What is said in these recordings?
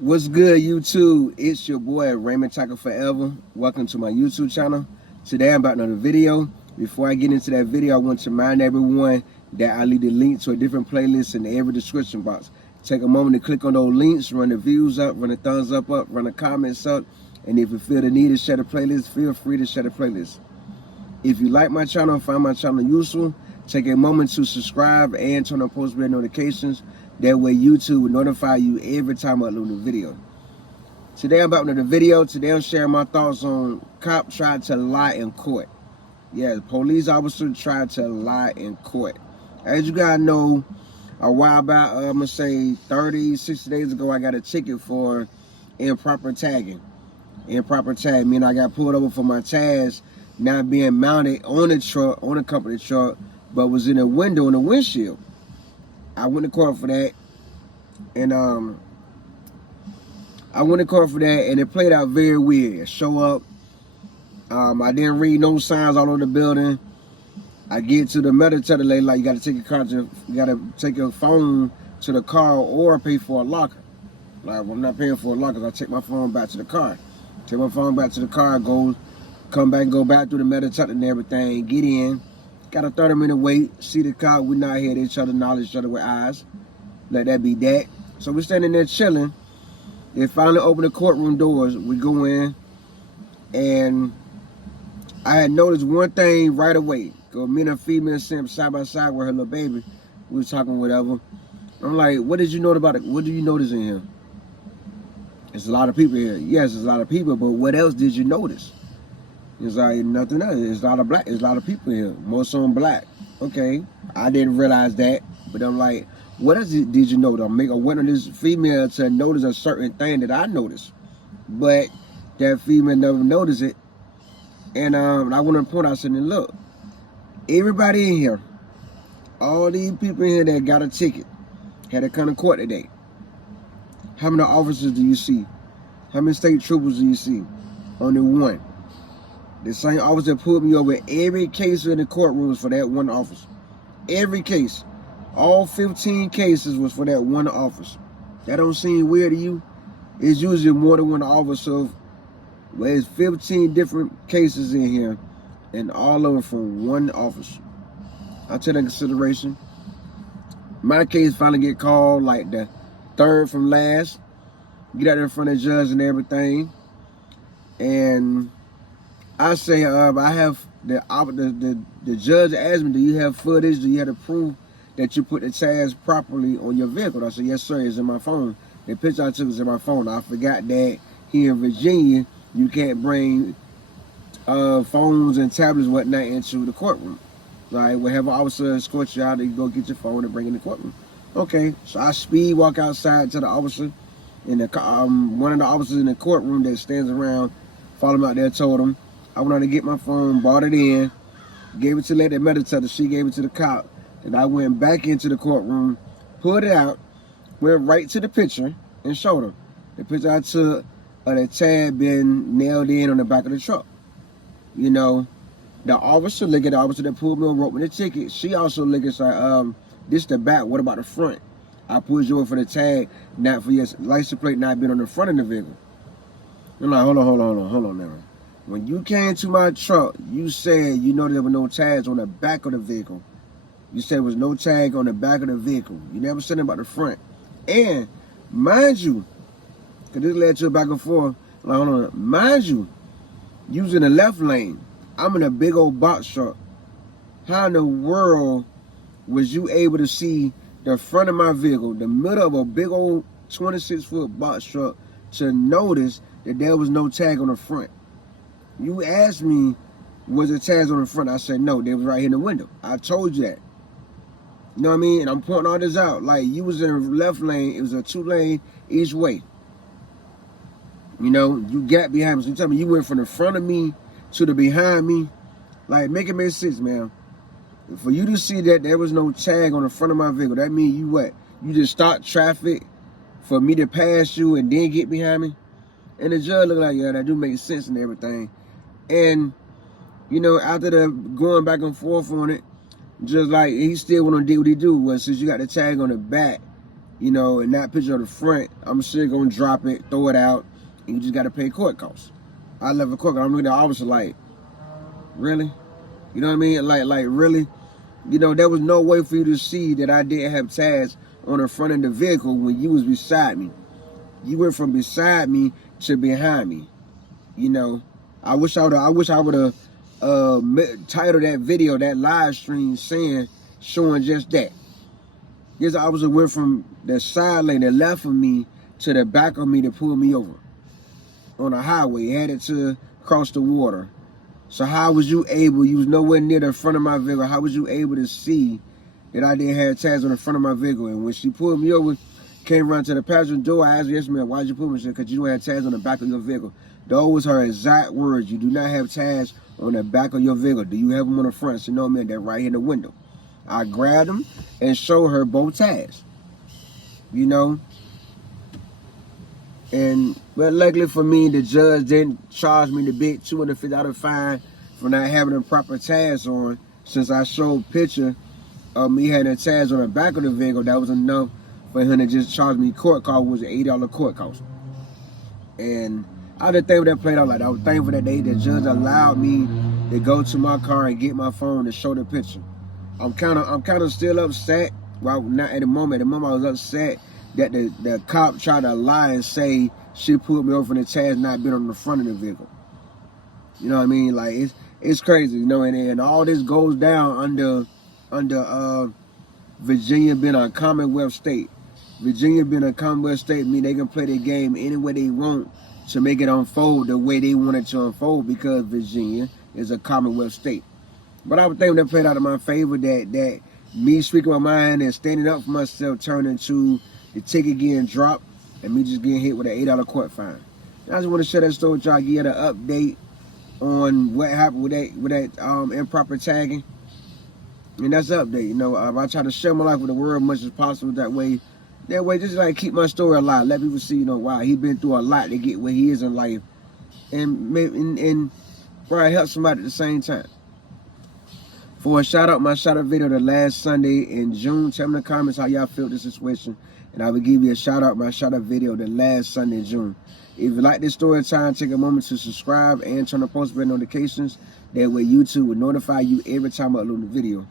What's good, YouTube? It's your boy Raymondtacular Forever. Welcome to my YouTube channel. Today I'm about another video. Before I get into that video, I want to remind everyone that I leave the link to a different playlist in every description box. Take a moment to click on those links, run the views up, run the thumbs up, run the comments up, and if you feel the need to share the playlist, feel free to share the playlist. If you like my channel and find my channel useful, take a moment to subscribe and turn on post notifications. That way YouTube will notify you every time I upload a video. Today I'm about another video. Today I'm sharing my thoughts on cop tried to lie in court. Yeah, the police officer tried to lie in court. As you guys know, a while back, I'm going to say 30, 60 days ago, I got a ticket for improper tagging. Improper tag, meaning I got pulled over for my tags not being mounted on the truck, on the company truck, but was in a window in the windshield. I went to court for that, and it played out very weird. I show up, I didn't read no signs all over the building. I get to the metal teller lady, like, you gotta take your phone to the car or pay for a locker. Like, I'm not paying for a locker, I take my phone back to the car. Take my phone back to the car, come back and go back through the metal teller and everything, get in. Got a 30-minute wait, see the car, we not hear each other, acknowledge each other with eyes. Let that be that. So we're standing there chilling. They finally open the courtroom doors. We go in, and I had noticed one thing right away. Cause me and a female sitting side by side with her little baby. We was talking whatever. I'm like, what did you notice about it? What do you notice in here? There's a lot of people here. Yes, there's a lot of people, but what else did you notice? It's like nothing else. There's a lot of black. There's a lot of people here. Most of them black. Okay, I didn't realize that, but I'm like, what else did you notice? I went on this female to notice a certain thing that I noticed, but that female never noticed it. And I went on the point. I said, look, everybody in here, all these people in here that got a ticket, had to come to court today. How many officers do you see? How many state troopers do you see? Only one. The same officer pulled me over every case in the courtroom was for that one officer. Every case. All 15 cases was for that one officer. That don't seem weird to you? It's usually more than one officer. Well, there's 15 different cases in here, and all of them from one officer. I'll take that into consideration. My case finally get called like the third from last. Get out there in front of the judge and everything. And I say, I have the judge asked me, do you have footage? Do you have the proof that you put the tags properly on your vehicle? I said, yes, sir, it's in my phone. The picture I took is in my phone. I forgot that here in Virginia, you can't bring phones and tablets, whatnot, into the courtroom. Like, whenever officer escorts you out, you go get your phone and bring it in the courtroom. Okay, so I speed walk outside to the officer, and one of the officers in the courtroom that stands around, followed him out there, told him, I went out to get my phone, brought it in, gave it to that metal teller, she gave it to the cop, and I went back into the courtroom, pulled it out, went right to the picture, and showed her. The picture I took of the tag being nailed in on the back of the truck. You know, the officer, look at the officer that pulled me over, wrote me the ticket. She also looked and said, this the back, what about the front? I pulled you over for the tag, not for your license plate not being on the front of the vehicle. I'm like, hold on now. When you came to my truck, you said you know there were no tags on the back of the vehicle. You said there was no tag on the back of the vehicle. You never said anything about the front. And mind you, because this led to a back and forth, like, hold on, mind you, you was in the left lane. I'm in a big old box truck. How in the world was you able to see the front of my vehicle, the middle of a big old 26-foot box truck, to notice that there was no tag on the front? You asked me, was there tags on the front? I said, no, they was right here in the window. I told you that. You know what I mean? And I'm pointing all this out. Like, you was in the left lane. It was a 2-lane each way. You know, you got behind me. So you tell me you went from the front of me to the behind me. Like, make it make sense, man. For you to see that there was no tag on the front of my vehicle, that means you what? You just start traffic for me to pass you and then get behind me? And the judge looked like, yeah, that do make sense and everything. And, you know, after the going back and forth on it, just like he still want to do what he do. Well, since you got the tag on the back, you know, and that picture of the front, I'm still gonna drop it, throw it out, and you just gotta pay court costs. I left a court cost. I'm looking at the officer like, really? You know what I mean? Like really? You know, there was no way for you to see that I didn't have tags on the front of the vehicle when you was beside me. You went from beside me to behind me. You know, I wish I would have titled that video, that live stream, showing just that. Yes, I was went from the side lane, the left of me, to the back of me to pull me over on a highway, headed to cross the water. So how was you able, you was nowhere near the front of my vehicle, how was you able to see that I didn't have tags on the front of my vehicle? And when she pulled me over, came around to the passenger door, I asked her, yes ma'am, why'd you pull me? She said, because you don't have tags on the back of your vehicle. Those was her exact words. You do not have tags on the back of your vehicle. Do you have them on the front? She said, no ma'am, they're right here in the window. I grabbed them and showed her both tags. You know? But luckily for me, the judge didn't charge me the big $250 fine for not having the proper tags on. Since I showed a picture of me having the tags on the back of the vehicle, that was enough for him to just charge me court cost, was an $80 court cost. And I just thankful that played out like that. I was thankful that the judge allowed me to go to my car and get my phone to show the picture. I'm kind of still upset. Well, not at the moment. At the moment, I was upset that the cop tried to lie and say she pulled me over for the tags not being on the front of the vehicle. You know what I mean? Like it's crazy, you know. And all this goes down under Virginia being a Commonwealth state. Virginia being a Commonwealth state mean they can play their game any way they want to make it unfold the way they want it to unfold, because Virginia is a Commonwealth state. But I would think that played out in my favor, that me speaking my mind and standing up for myself turned into the ticket getting dropped and me just getting hit with an $8 court fine. I just want to share that story with y'all, get an update on what happened with that improper tagging. And that's the update. You know, I try to share my life with the world as much as possible that way. That way, just like keep my story alive. Let people see, you know, wow, he been through a lot to get where he is in life, and probably help somebody at the same time. For a shout out, my shout out video the last Sunday in June. Tell me in the comments how y'all feel this situation, and I will give you a shout out, my shout out video the last Sunday in June. If you like this story time, take a moment to subscribe and turn on post bell notifications. That way YouTube will notify you every time I upload a video.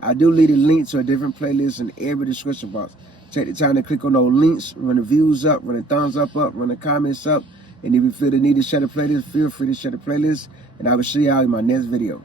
I do leave a link to a different playlist in every description box. Take the time to click on those links, run the views up, run the thumbs up, run the comments up. And if you feel the need to share the playlist, feel free to share the playlist. And I will see y'all in my next video.